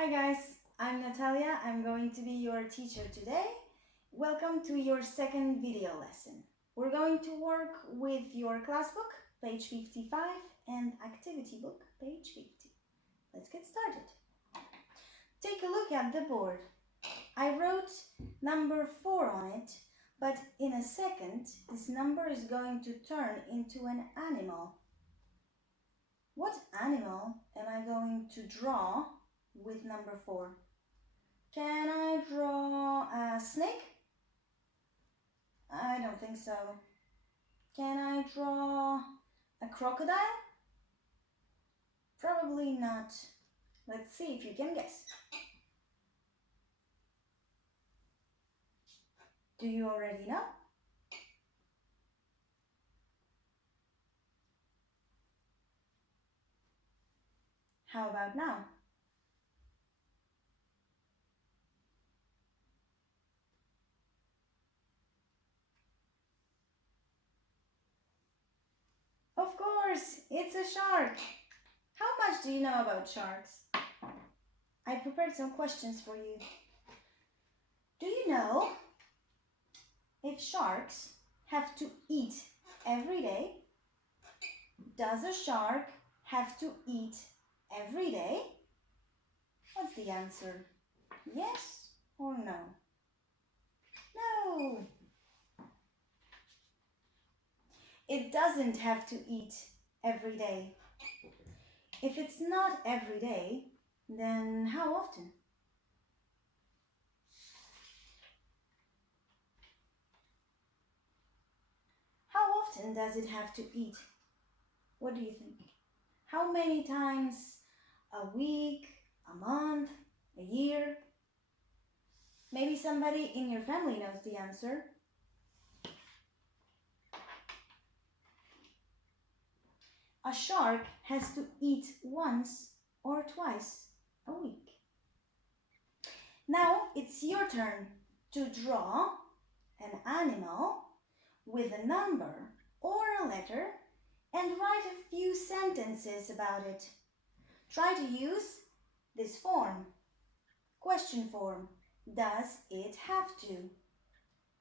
Hi guys, I'm Natalia. I'm going to be your teacher today. Welcome to your second video lesson. We're going to work with your class book, page 55, and activity book, page 50. Let's get started. Take a look at the board. I wrote number 4 on it, but in a second, this number is going to turn into an animal. What animal am I going to draw with number 4? Can I draw a snake? I don't think so. Can I draw a crocodile? Probably not. Let's see if you can guess. Do you already know? How about now? Of course, it's a shark. How much do you know about sharks? I prepared some questions for you. Do you know if sharks have to eat every day? Does a shark have to eat every day? What's the answer? Yes or no? No. It doesn't have to eat every day. If it's not every day, then how often? How often does it have to eat? What do you think? How many times a week, a month, a year? Maybe somebody in your family knows the answer. A shark has to eat once or twice a week. Now it's your turn to draw an animal with a number or a letter and write a few sentences about it. Try to use this form. Question form. Does it have to?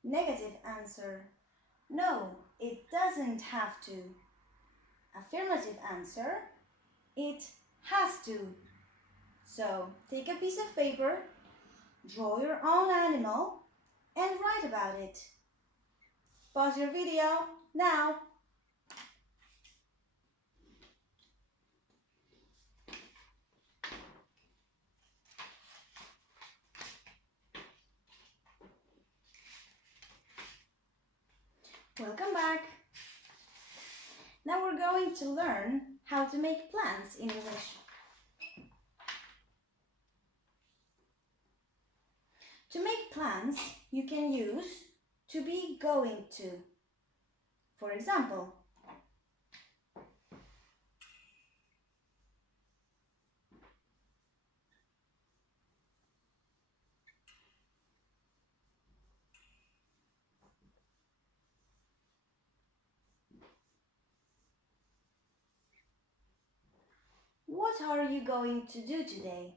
Negative answer. No, it doesn't have to. Affirmative answer. It has to. So take a piece of paper, draw your own animal, and write about it. Pause your video now. Welcome back. Now we're going to learn how to make plans in English. To make plans, you can use to be going to. For example, what are you going to do today?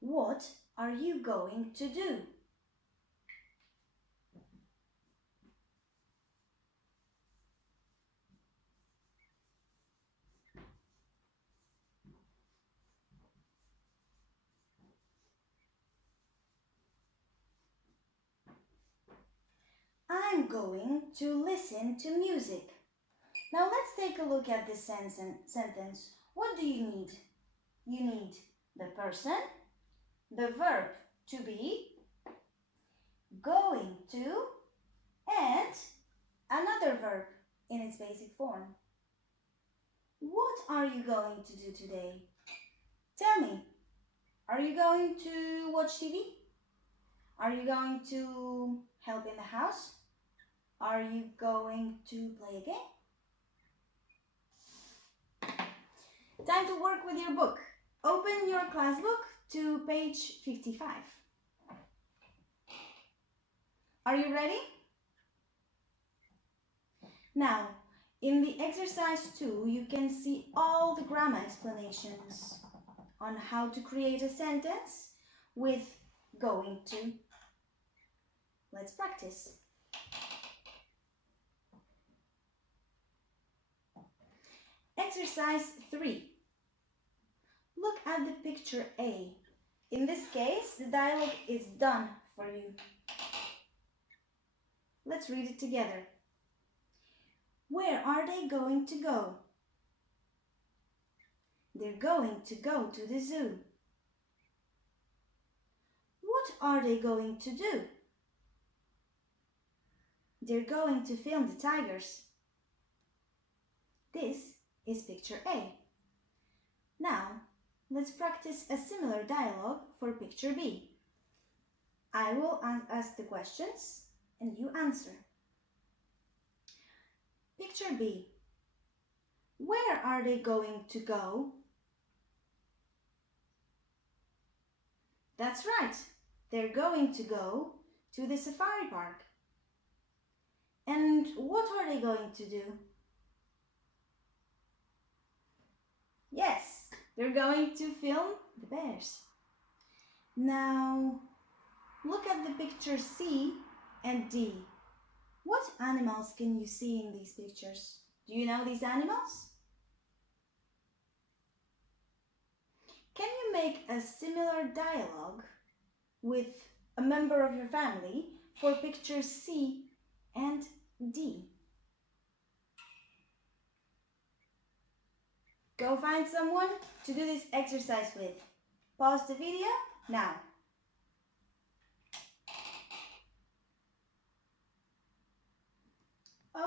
What are you going to do? I'm going to listen to music. Now let's take a look at this sentence. What do you need? You need the person, the verb to be, going to, and another verb in its basic form. What are you going to do today? Tell me, are you going to watch TV? Are you going to help in the house? Are you going to play a game? Time to work with your book. Open your class book to page 55. Are you ready? Now, In the exercise 2, you can see all the grammar explanations on how to create a sentence with going to. Let's practice. Exercise 3. Look at the picture A. In this case, the dialogue is done for you. Let's read it together. Where are they going to go? They're going to go to the zoo. What are they going to do? They're going to film the tigers. This is picture A. Now, let's practice a similar dialogue for picture B. I will ask the questions and you answer. Picture B. Where are they going to go? That's right. They're going to go to the safari park. And what are they going to do? Yes, they're going to film the bears. Now, look at the picture C and D. What animals can you see in these pictures? Do you know these animals? Can you make a similar dialogue with a member of your family for pictures C and D? Go find someone to do this exercise with. Pause the video now.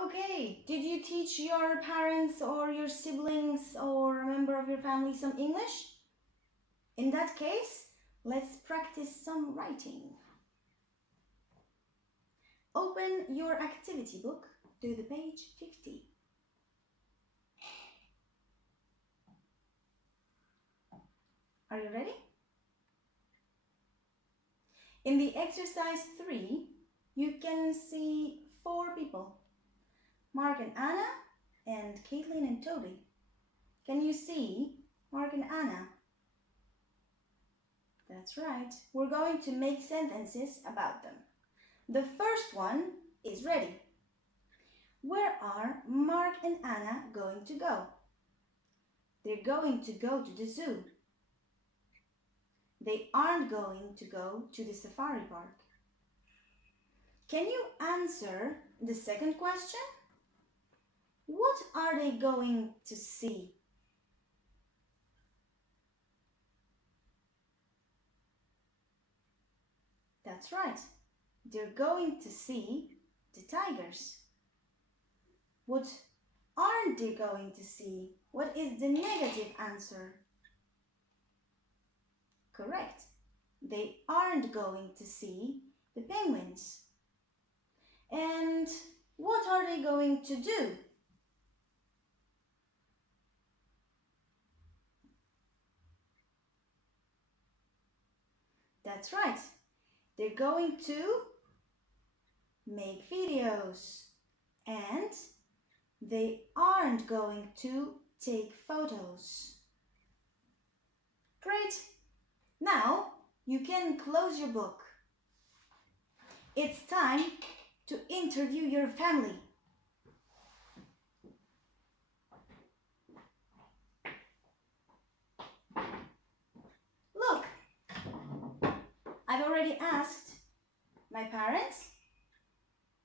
Okay, did you teach your parents or your siblings or a member of your family some English? In that case, let's practice some writing. Open your activity book to the page 50. Are you ready? In the exercise 3, you can see 4 people. Mark and Anna, and Caitlin and Toby. Can you see Mark and Anna? That's right. We're going to make sentences about them. The first one is ready. Where are Mark and Anna going to go? They're going to go to the zoo. They aren't going to go to the safari park. Can you answer the second question? What are they going to see? That's right. They're going to see the tigers. What aren't they going to see? What is the negative answer? Correct. They aren't going to see the penguins. And what are they going to do? That's right. They're going to make videos. And they aren't going to take photos. Great. Now you can close your book. It's time to interview your family. Look, I've already asked my parents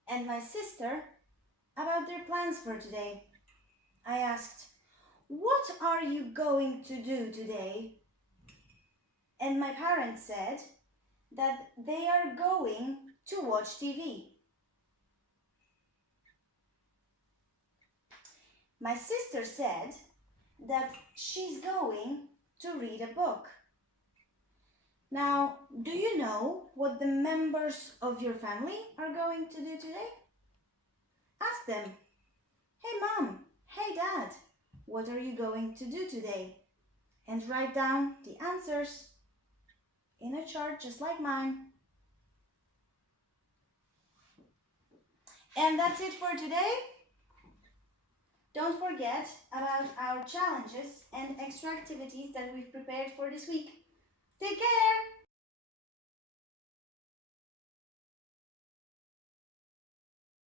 and my sister about their plans for today. I asked, what are you going to do today? And my parents said that they are going to watch TV. My sister said that she's going to read a book. Now, do you know what the members of your family are going to do today? Ask them, hey mom, hey dad, what are you going to do today? And write down the answers in a chart just like mine. And that's it for today. Don't forget about our challenges and extra activities that we've prepared for this week. Take care!